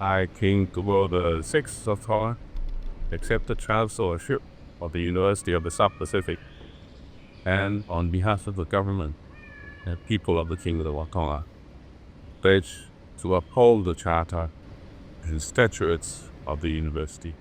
I, King Tupou VI of Tonga, accept the Chancellorship of the University of the South Pacific, and on behalf of the government and people of the Kingdom of Tonga, pledge to uphold the Charter and statutes of the University.